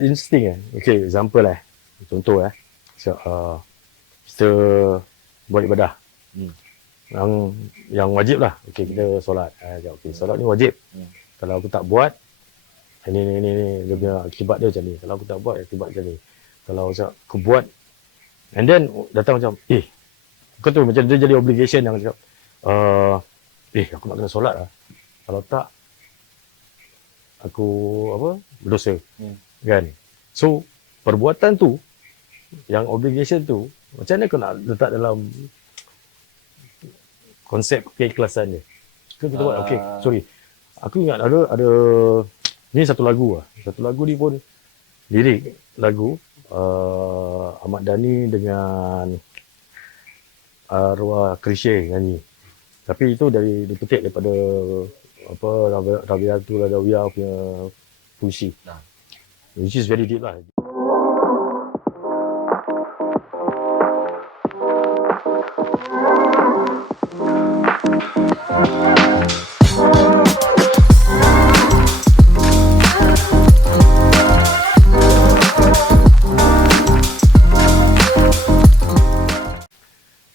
insting okay, example contoh so, kita buat ibadah yang wajib lah, okay, kita solat, okay, solat ni wajib. Kalau aku tak buat, ini dia punya akibat dia macam ni. Kalau aku tak buat, akibat macam ni. Kalau aku buat, and then datang macam kau tu macam dia jadi obligation yang cakap aku nak kena solat lah, kalau tak aku berdosa, kan. So perbuatan tu, yang obligation tu, macam mana kau nak letak dalam konsep keikhlasan dia? Kita buat, okay, sorry, aku ingat ada ni satu lagu ni pun lirik lagu Ahmad Dhani dengan arwah Krisye nyanyi, tapi itu dipetik daripada Rabiatul Adawiyah punya puisi, which is very deep lah.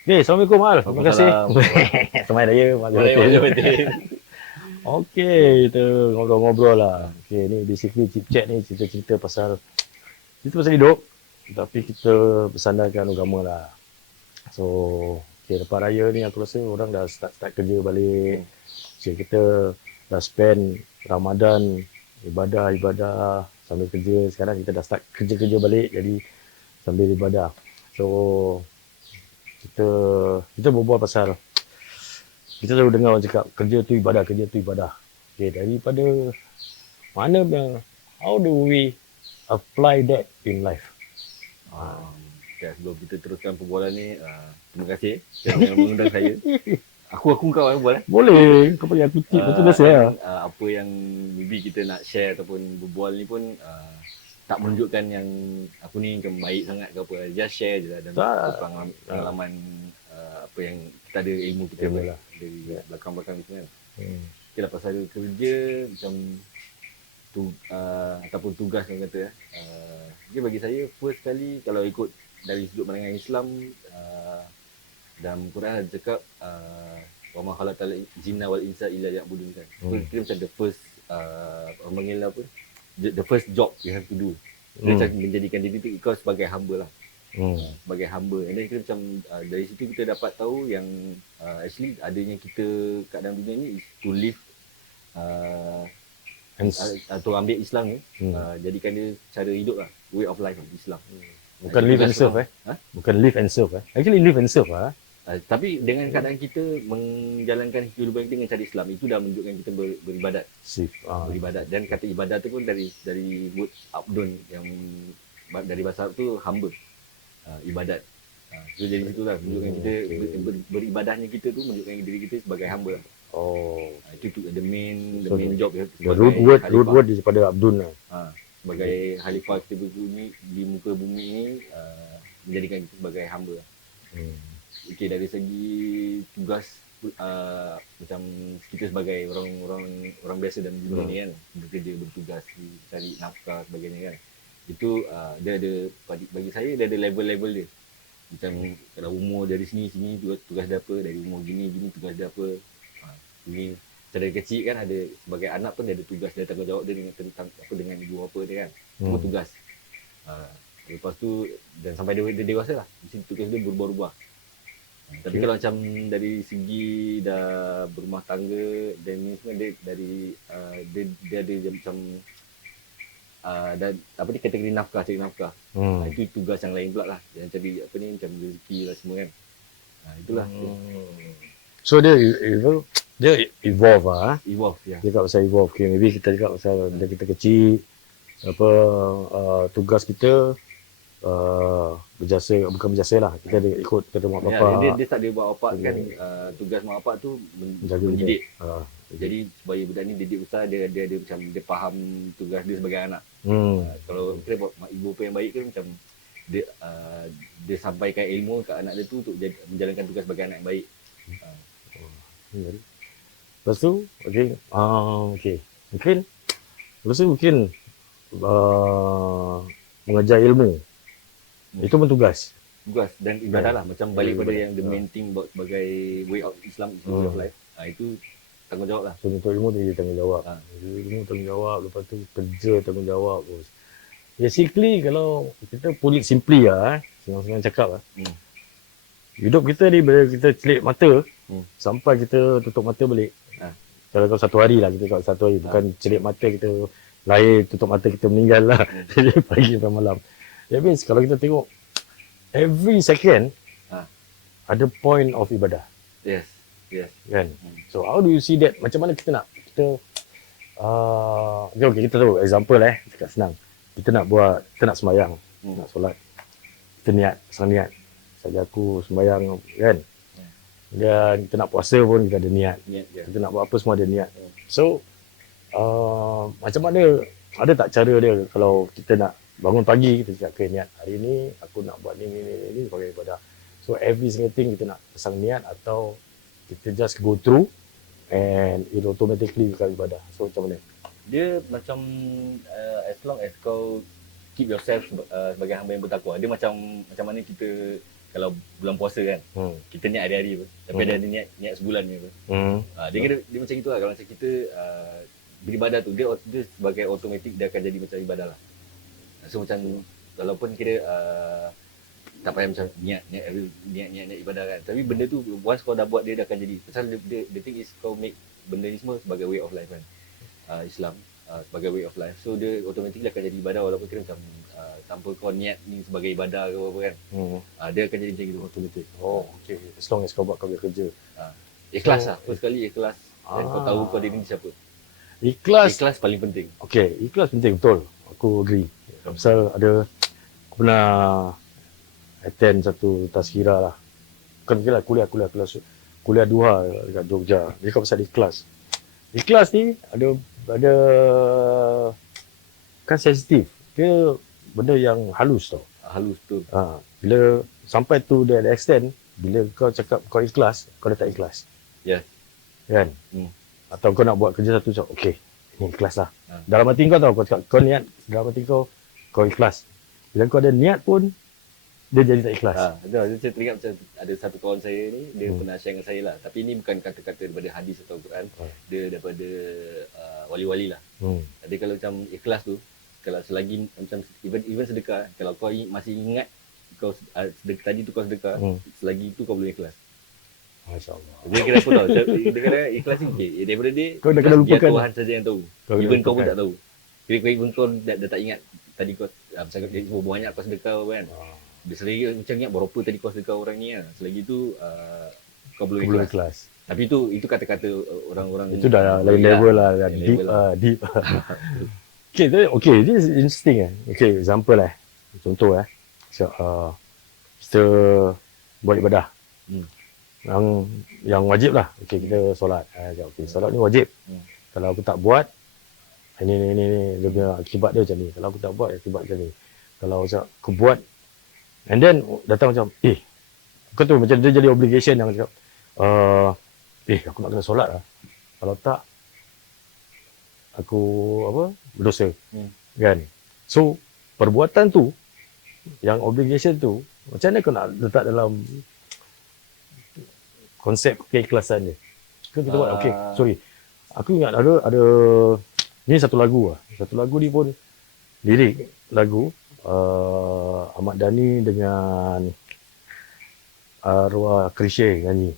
Okay, Assalamualaikum Al. Terima kasih. Selamat Raya. Okay, kita ngobrol-ngobrol lah. Okay, ni basically chit chat ni, cerita pasal hidup, tapi kita bersandarkan agama lah. So, okay, lepas raya ni aku rasa orang dah start kerja balik. So, kita dah spend Ramadan ibadah sambil kerja. Sekarang kita dah start kerja balik, jadi sambil ibadah. So, kita berbual pasal, kita selalu dengar orang cakap kerja tu ibadah. Okay, daripada mana yang, how do we apply that in life? Okay, sebelum kita teruskan perbualan ni, terima kasih kerana mengundang saya. Aku kau boleh? Boleh, kau bagi aku tip, betul biasa lah. Apa yang maybe kita nak share ataupun berbual ni pun tak menunjukkan yang aku ni yang baik sangat ke apa. Just share je lah dan pengalaman apa yang kita ada ilmu kita dari belakang-belakang kita kan. Okay lah, pasal kerja macam ataupun tugas yang kata okay, bagi saya first kali kalau ikut dari sudut pandangan Islam, dalam Quran ada cakap wa ma khalaqal jinna wal insa illa liya'budun kan. Kira macam the first panggil apa, the first job you have to do. Dia macam menjadikan diri tu kau sebagai hamba lah. Sebagai hamba. And then kita macam dari situ kita dapat tahu yang actually adanya kita kat dalam dunia ni is to live atau ambil Islam ni, jadikan dia cara hidup lah, way of life Islam. Bukan live and serve Bukan live and serve Actually live and serve tapi dengan keadaan kita menjalankan kehidupan kita dengan cara Islam, itu dah menunjukkan kita beribadat. Beribadat. Dan kata ibadat tu pun dari word abdun, yang dari bahasa Arab tu hamba. Ibadat. So jadi situlah menunjukkan kita beribadahnya kita tu menunjukkan diri kita sebagai hamba. Itu the main job. The root word daripada abdun sebagai khalifah kita di muka bumi ni, menjadikan kita sebagai hamba. Okay, dari segi tugas, macam kita sebagai orang biasa dalam dunia ni kan, bekerja, bertugas, cari nafkah sebagainya kan, itu dia ada, bagi saya dia ada level-level dia. Macam kalau umur dari sini tugas dia apa, dari umur gini tugas dia apa. Ini dari kecil kan ada, sebagai anak pun dia ada tugas, dia tanggungjawab dia tentang apa dengan ibu apa dia kan. Semua tugas. Lepas tu dan sampai dia dewasa lah, mesti tugas dia berubah-ubah. Tapi kalau macam dari segi dah berumah tangga dan ni semua, dia dari dia ada macam dan apa ni, kategori nafkah, cari nafkah. Itu tugas yang lain pula lah, yang cari apa ni, macam rezeki lah semua kan. Itulah. So dia evolve ya. Dia cakap pasal evolve. Okay, maybe kita cakap pasal dari kita kecil tugas kita bukan berjasa lah, kita ada ikut kata mak bapak. Dia tak ada buat bapak kan. Tugas mak bapak tu mendidik. Jadi supaya budak ni didik besar, dia ada macam dia faham tugas dia sebagai anak. Kalau kita buat mak ibu apa yang baik kan, macam dia sampaikan ilmu kat anak dia tu untuk menjalankan tugas sebagai anak yang baik. Lepas tu okay, mungkin lepas tu mungkin mengajar ilmu. Itu pun tugas. Dan ibadah lah, macam balik pada Ibadah. yang the main thing sebagai way of Islam, way of life. Itu tanggungjawab lah. So untuk ilmu tu dia tanggungjawab. Ha. Ilmu tanggungjawab, lepas tu kerja tanggungjawab. Basically kalau kita put it simply lah, senang-senang cakap lah. Hidup kita ni bila kita celik mata sampai kita tutup mata balik. Kalau satu hari lah, kita cakap satu hari, bukan celik mata kita lahir, tutup mata kita meninggal lah. Jadi pagi sampai malam. That means kalau kita tengok every second ada point of ibadah. Yes. Kan? So how do you see that? Macam mana kita nak okay, kita tahu example cakap senang. Kita nak sembahyang, nak solat. Kita niat, pasang niat. Saja aku sembahyang kan. Dan kita nak puasa pun kita ada niat. Kita nak buat apa semua ada niat. So macam mana, ada tak cara dia kalau kita nak bangun pagi, kita cakap okay, niat hari ni aku nak buat ni sebagai ibadah. So every single thing kita nak pasang niat, atau kita just go through and it automatically become ibadah. So macam mana? Dia macam as long as kau keep yourself sebagai hamba yang bertakwa. Dia macam mana kita kalau bulan puasa kan, kita niat hari-hari apa, tapi ada niat sebulan ni apa. Dia macam itulah. Kalau macam kita beribadah tu, dia sebagai automatik dia akan jadi macam ibadah lah. So macam walaupun kira tak payah macam niat ibadah kan, tapi benda tu once kau dah buat, dia dah akan jadi. Pasal the thing is kau make benda ni semua sebagai way of life kan. Islam sebagai way of life. So dia automatik akan jadi ibadah, walaupun kira macam tanpa kau niat ni sebagai ibadah ke apa kan. Dia akan jadi macam itu automatik. Oh, okay. As long as kau buat kau punya kerja. Ikhlas lah. First kali ikhlas. Dan kau tahu kau diri ni siapa. Ikhlas paling penting. Okay, ikhlas penting, betul. Aku agree. Pasal aku pernah attend satu tazkirah lah. Bukan kuliah duha dekat Jogja. Dia kau pasal ikhlas. Ikhlas ni ada kan sensitif. Dia benda yang halus tau. Halus tu. Bila sampai tu the extent, bila kau cakap kau ikhlas, kau dah tak ikhlas. Yes. Kan? Atau kau nak buat kerja satu cakap, okay, ini ikhlas lah. Dalam hati kau tahu, kau cakap, kau niat, dalam hati kau ikhlas. Bila kau ada niat pun, dia jadi tak ikhlas. Saya teringat macam ada satu kawan saya ni, dia pernah share dengan saya lah. Tapi ini bukan kata-kata daripada hadis atau Quran. Dia daripada wali-wali lah. Jadi kalau macam ikhlas tu, kalau selagi macam even sedekah, kalau kau masih ingat kau tadi tu kau sedekah, selagi tu kau belum ikhlas. Masya-Allah. Dia kira apa tau? Dia kata ikhlas ni okey. Daripada dia kau dah kena lupakan. Tuhan saja yang tahu. Even kau pun tak tahu. Even kau dah tak ingat tadi kau misalkan banyak kau sedekah kan. Dia selagi macam ingat berapa tadi kau sedekah orang ni lah. Selagi tu kau belum ikhlas. Tapi itu kata-kata orang-orang itu dah lain level lah, deep. Okay, this is interesting . Okay, example contoh so, kita buat ibadah yang wajib lah. Okay, kita solat. Okay, solat ni wajib. Kalau aku tak buat, ini dia punya akibat dia macam ni. Kalau aku tak buat, akibat macam ni. Kalau aku buat, and then datang macam, kau tu macam dia jadi obligation yang cakap, aku nak kena solat lah. Kalau tak, aku berdosa. Kan? So, perbuatan tu, yang obligation tu, macam mana kau nak letak dalam konsep keikhlasan dia? Kita buat, okay, sorry. Aku ingat ada ni satu lagu lah. Satu lagu ni pun lirik lagu Ahmad Dhani dengan arwah Krisye nyanyi.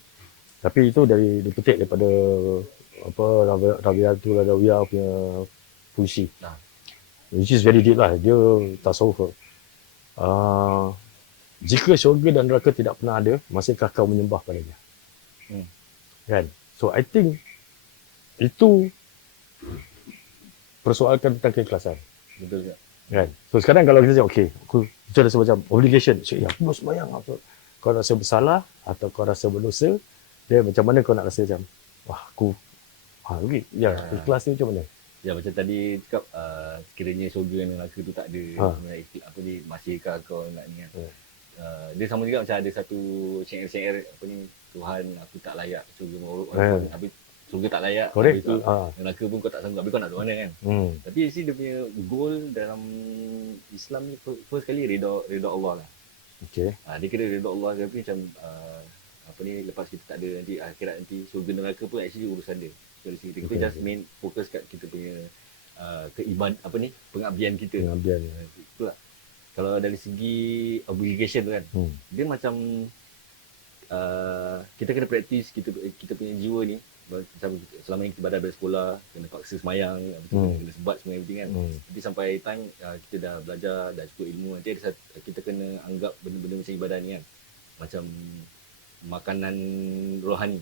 Tapi itu dipetik daripada Rabi'atul Adawiyah punya puisi. Which is very deep lah. Dia tasawuf. Jika syurga dan neraka tidak pernah ada, masihkah kau menyembah padanya? Kan? So I think itu persoalkan tentang keikhlasan. Betul tak? Kan? So sekarang kalau kita cakap, okay, itu rasa macam obligation. So, aku mau sembahyang. Kau rasa bersalah atau kau rasa berdosa, dia macam mana kau nak rasa macam, okay. Ikhlas ni macam mana? Ya, macam tadi cakap, sekiranya syurga dan neraka tu tak ada, masihkah kau nak ni kan? Dia sama juga macam ada satu syair-syair Tuhan, aku tak layak syurga mahu tapi surga tak layak. Correct. Habis tu, neraka pun kau tak sanggup. Habis kau nak duduk mana kan? Tapi actually dia punya goal dalam Islam ni first kali redha Allah lah. Okay. Dia kira redha Allah tapi macam apa ni, lepas kita tak ada nanti akhirat nanti, surga neraka pun actually urusan dia. Dari sini kita just main fokus kat kita punya pengabdian kita. Pengabdian. Itulah. Kalau dari segi obligation tu kan, dia macam kita kena praktis kita punya jiwa ni. Macam selama ni kita badan dari sekolah, kena paksa semayang, kena sebat semua everything kan. Nanti sampai time kita dah belajar, dah cukup ilmu, nanti kita kena anggap benda-benda macam ibadah ni kan macam makanan rohani.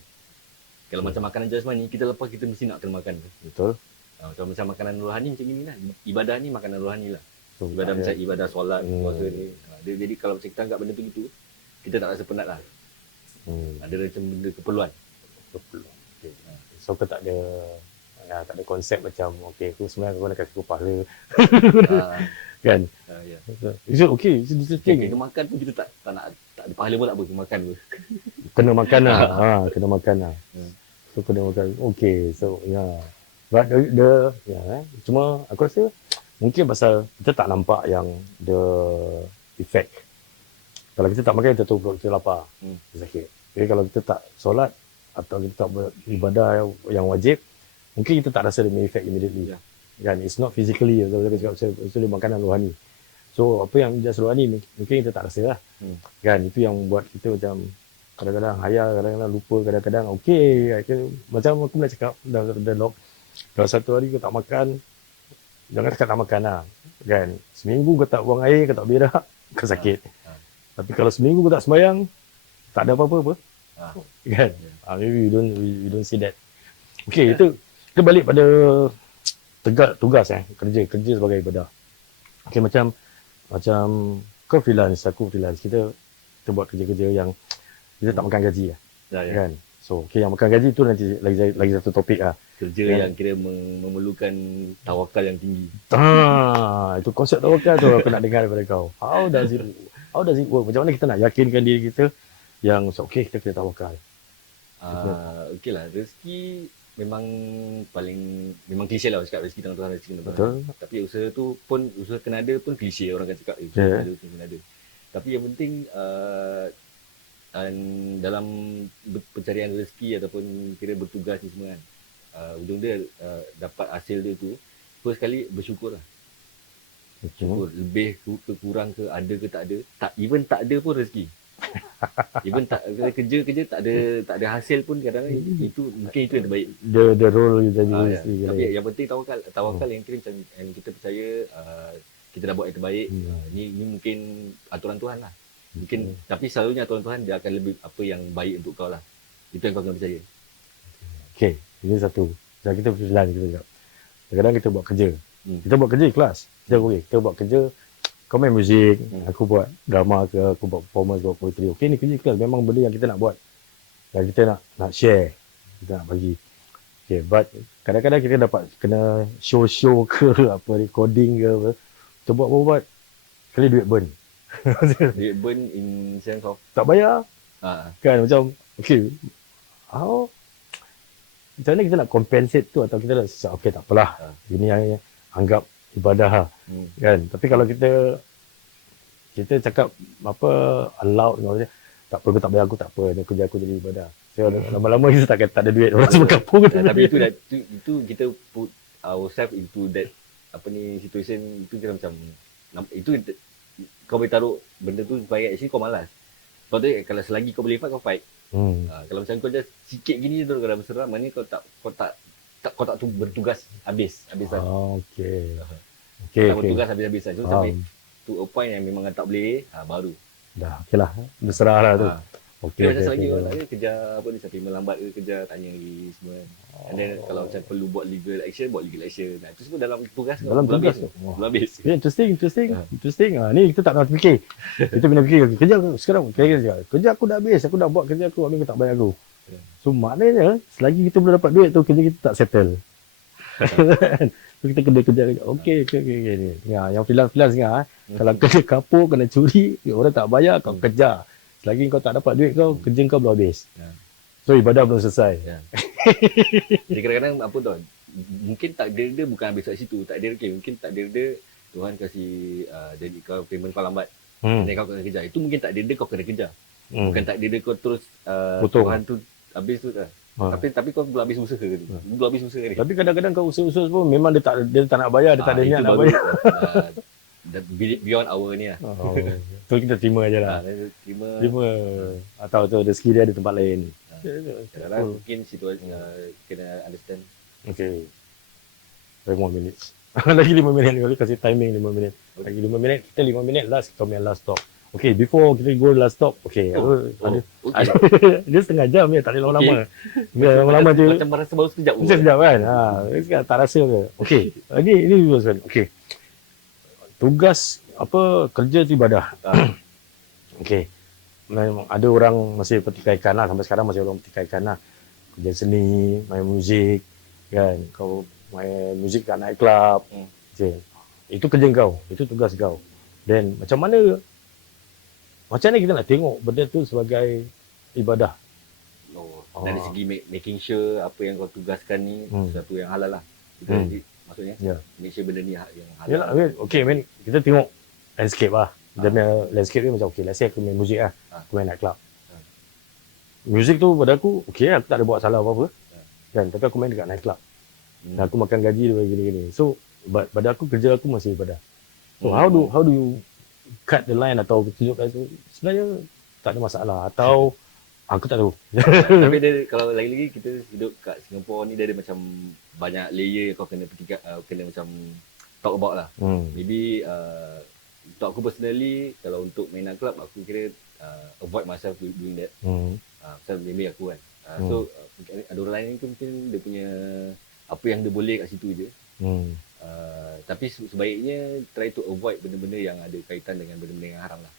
Kalau macam makanan jasmani, kita lepas kita mesti nak kena makan. Betul. Macam makanan rohani macam inilah. Ibadah ni makanan rohani lah. Ibadah macam ibadah solat, puasa ni. Jadi kalau macam kita anggap benda tu gitu, kita tak rasa penat lah. Ada macam benda keperluan. Okay. So kau tak ada konsep macam aku sebenarnya aku nak kasi kau pahala. Kan? Ya. Is it okay? Is it thing? Kita makan pun kita tak ada pahala pun tak apa, kita makan pun. Kena makan lah. Kena makan lah. So kena makan. Okay. So but cuma aku rasa mungkin pasal kita tak nampak yang the effect. Kalau kita tak makan, kita tahu perut kita lapar, kita sakit. Jadi kalau kita tak solat atau kita tak beribadah yang wajib, mungkin kita tak rasa the effect immediately. Kan? It's not physically, it's makanan rohani. So apa yang just rohani mungkin kita tak rasa lah. Kan? Itu yang buat kita macam kadang-kadang hayal, kadang-kadang lupa, kadang-kadang macam aku pernah cakap dalam dialog, kalau satu hari kau tak makan, jangan cakap tak makan lah. Kan? Seminggu kau tak buang air, kau tak berak, kau sakit. Tapi kalau seminggu kau tak sembayang, tak ada apa-apa. Kan? Maybe we don't see that. Okay, itu kita balik pada tugas kerja sebagai ibadah. Okay, macam kau freelance, aku freelance. Kita buat kerja-kerja yang kita tak makan gaji lah. Kan? So, yang makan gaji tu nanti lagi satu topik lah. Kerja yang kira memerlukan tawakal yang tinggi. Itu konsep tawakal tu aku nak dengar daripada kau. How does it work? Macam mana kita nak yakinkan diri kita yang kita kena tawakal? Okey lah, rezeki memang klise lah cakap rezeki tangan Tuhan, rezeki tangan Tuhan. Tapi usaha tu pun, usaha kena ada pun klise orang akan cakap kena ada. Tapi yang penting dalam pencarian rezeki ataupun kira bertugas ni semua kan, ujung dia dapat hasil dia tu, first kali bersyukur lah. Syukur, lebih ke kurang ke, ada ke tak ada, even tak ada pun rezeki. Even tak kerja tak ada hasil pun kadang itu mungkin itu yang terbaik. The role you tadi. Tapi yang penting tawakal yang kira macam yang kita percaya kita dah buat yang terbaik. Ni mungkin aturan Tuhan lah. Mungkin tapi selalunya aturan Tuhan dia akan lebih apa yang baik untuk kau lah. Itu yang kau kena percaya. Okay, ini satu. Sebab kita freelance kita cakap. Kadang-kadang kita buat kerja. Kita buat kerja ikhlas. Kita buat kerja, kau main muzik, aku buat drama ke, aku buat performance, buat poetry. Okay, ni kerja ikhlas. Memang benda yang kita nak buat. Dan kita nak share. Kita nak bagi. Okay, but kadang-kadang kita dapat kena show ke, apa recording ke apa. Kita buat. Kali duit burn. Duit burn in sense of tak bayar. Kan macam, okay, macam mana kita nak compensate tu, atau kita nak okay tak apalah, ini yang anggap ibadah lah. Kan? Tapi kalau kita cakap apa allowed, tak apa, aku tak bayar, aku tak apa, kerja aku jadi ibadah. So lama-lama kita tak ada duit, orang semua kampung tapi itu kita put ourselves into that situation, itu kita macam itu kau boleh taruh benda tu supaya actually kau malas. Sebab tu kalau selagi kau boleh fight, kau fight. Kalau macam kau just sikit gini je tu kalau berserah, maknanya kau tak bertugas habis-habisan. Okay. Bertugas habis-habisan. So sampai to a point yang memang tak boleh, baru dah okeylah, berserah lah tu. Okay, macam selagi orang kerja apa ni, sampai melambat ke kerja, tanya lagi semua. And then kalau macam perlu buat legal action, buat legal action. Itu semua dalam tugas tu. Belum habis. Interesting. Ni kita tak nak fikir. Kita kena fikir, kerja aku sekarang, kerja aku dah habis, aku dah buat kerja aku, habis kau tak bayar aku. So maknanya selagi kita belum dapat duit tu, kerja kita tak settle. So kita kena kerja. Okay. Yang freelance dengar, kalau kerja kapur, kena curi, orang tak bayar, kau kerja. Selagi kau tak dapat duit kau, kerja kau belum habis. So ibadah belum selesai. Jadi kadang-kadang apa tau, mungkin takdir dia bukan habis kat situ. Takdir mungkin takdir dia Tuhan kasih jadi kau payment kau lambat. Jadi kau kena kejar. Itu mungkin takdir dia kau kena kejar. Bukan takdir dia kau terus Potong. Tuhan tu habis tu dah. Tapi kau belum habis usaha ke tu. Belum habis usaha ni. Tapi kadang-kadang kau usaha-usaha pun memang dia tak nak bayar, dia tak ada niat nak bayar. Beyond our ni lah. Tu kita terima je lah. Terima. Atau tu rezeki dia di tempat lain. Kadang-kadang mungkin situasi kena understand. Okay. 5 minutes. Lagi 5 minit. Boleh kasih timing 5 minit. Lagi 5 minit. Kita 5 minit last. Kita punya last stop. Okay, before kita go last stop. Okay. Okay. Dia setengah jam je. Tak boleh lama-lama. Biar lama-lama je. Macam rasa baru sekejap. Sekejap kan. Tak rasa ke. Okay. Lagi ini kan. Okay. Tugas apa kerja tu ibadah. Okay. Memang ada orang masih petikaikan lah. Sampai sekarang masih orang petikaikan lah. Kerja seni, main muzik kan. Kau main muzik kat night club. Okay. Itu kerja kau. Itu tugas kau. Dan macam mana kita nak tengok benda tu sebagai ibadah? Dari segi making sure apa yang kau tugaskan ni sesuatu yang halal lah. Maksudnya make sure benda ni yang halal. Yalah, okay, kita tengok landscape lah. Dia punya landscape ni macam okay, let's say aku main muzik lah. Aku main night club. Muzik tu pada aku, okay, aku tak ada buat salah apa-apa. Kan, tapi aku main dekat night club. Dan aku makan gaji dia gini-gini. So, pada aku kerja aku masih ibadah. So, how do you cut the line atau tunjukkan tu? Sebenarnya tak ada masalah. Atau aku tak tahu. Tapi dia, kalau lagi-lagi kita hidup kat Singapore ni, dia ada macam banyak layer kau kena kena macam talk about lah. Maybe untuk aku personally, kalau untuk main night club, aku kira avoid myself doing that. Pasal maybe aku kan. So, ada orang lain tu mungkin dia punya apa yang dia boleh kat situ je. Tapi sebaiknya try to avoid benda-benda yang ada kaitan dengan benda-benda yang haram lah.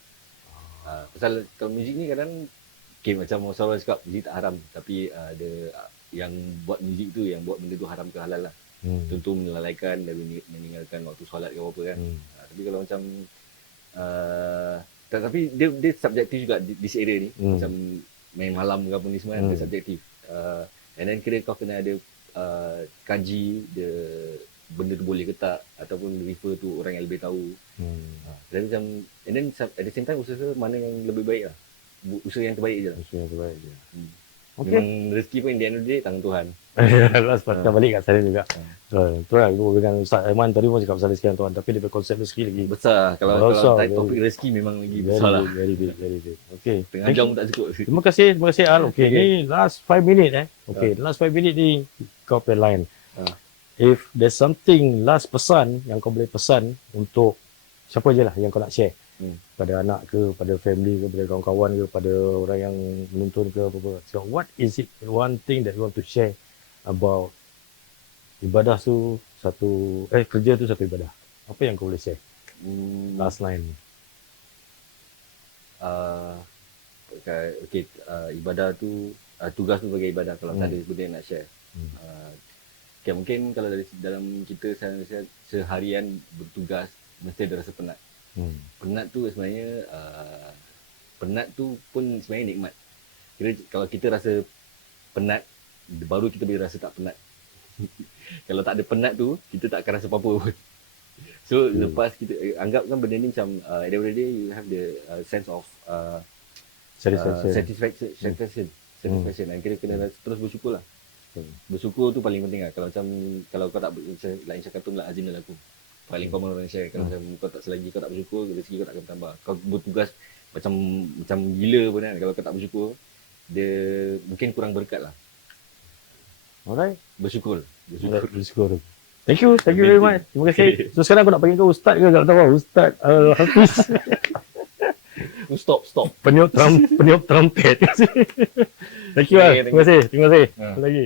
Pasal kalau muzik ni kadang okay, macam orang cakap muzik tak haram, tapi ada yang buat muzik tu, yang buat benda tu haram ke halal lah. Contoh melalaikan dan meninggalkan waktu solat ke apa kan. Tapi kalau macam tapi dia subjektif juga this area ni. Macam main malam ke apa ni semua dia subjektif. And then kira kau kena ada kaji dia benda tu boleh ke tak, ataupun refer tu orang yang lebih tahu. Jadi macam, and then at the same time usaha mana yang lebih baik lah. Usaha yang terbaik je lah. Usaha yang terbaik je. Okay. Memang rezeki pun in the end of the day tangan Tuhan. Last patah balik kat saya juga. Tu lah, aku dengan Ustaz Aiman tadi pun cakap pasal rezeki Tuhan, tapi dia konsep rezeki lagi besar. Kalau topik rezeki memang lagi besar lah. Very big. Okay. Tengah jam pun tak cukup. Terima kasih Al. Okay, ni last 5 minit Okay, last 5 minit ni kau play line. If there's something last pesan yang kau boleh pesan untuk siapa je lah yang kau nak share, pada anak ke, pada family ke, pada kawan-kawan ke, pada orang yang menonton ke apa-apa. So what is it one thing that you want to share about ibadah tu kerja tu satu ibadah? Apa yang kau boleh share? Last line. Okay, ibadah tu tugas tu sebagai ibadah kalau tak ada benda yang nak share. Okay, mungkin kalau dari dalam kita seharian bertugas mesti ada rasa penat. Penat tu sebenarnya penat tu pun sebenarnya nikmat. Kira kalau kita rasa penat, baru kita boleh rasa tak penat. Kalau tak ada penat tu, kita tak akan rasa apa-apa pun. So lepas kita anggapkan benda ni macam at the end of the day you have the sense of satisfaction. Dan kira kena terus bersyukur lah. Bersyukur tu paling penting lah. Kalau kau tak lain syakatum la azim lakum. Paling common orang share. Kalau macam kau tak selagi kau tak bersyukur, rezeki kau tak akan bertambah. Kau bertugas macam gila pun kan. Kalau kau tak bersyukur, dia mungkin kurang berkat lah. Alright. Bersyukur. Thank you very much. Terima kasih. So sekarang aku nak panggil kau Ustaz ke? Tak tahu. Ustaz Hafiz. Stop. Peniup trumpet. Thank you lah. Terima kasih. Lagi.